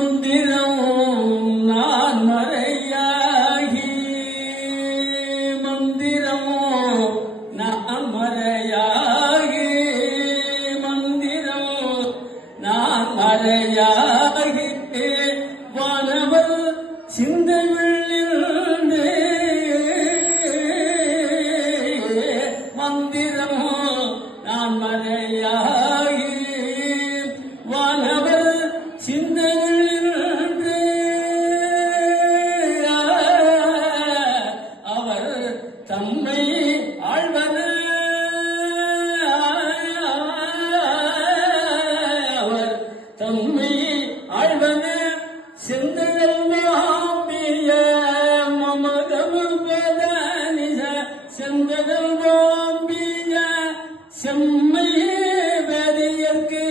மந்திரம் நான் மறையாகி மந்திரம் நான் மறையாகி மந்திரம் நான் மறையாகி வானவர் சிந்தையுள்ளிருந்து மந்திரம் நான் மறையாகி வானவர் சிந்தையுள்ளிருந்து அவர் தம்மை ஆழ்வர் அவர் தம்மை ஆழ்வர் செந்தழல்வாம்பிய மமகமுபதனிச செந்தழல்வாம்பிய செம்மை வேதியர்க்கு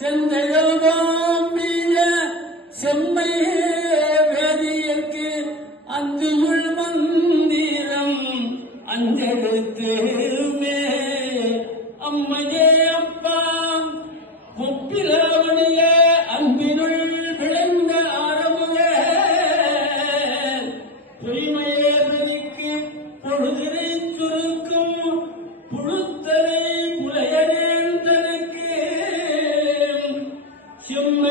செந்தழல்வாம்பிய செம்மை வேதியர்க்கு அந்துள் மந்திரம் அஞ்செழுத்துமே அம்மையே அப்பா முப்பிலவணிய அன்பினுள் விளைந்த ஆரமுதே பொய்மையே பிரதிக்கு பொழுதினை சுருக்கும் புழுத்தலை புலையனேந்தனுக்கு செம்ம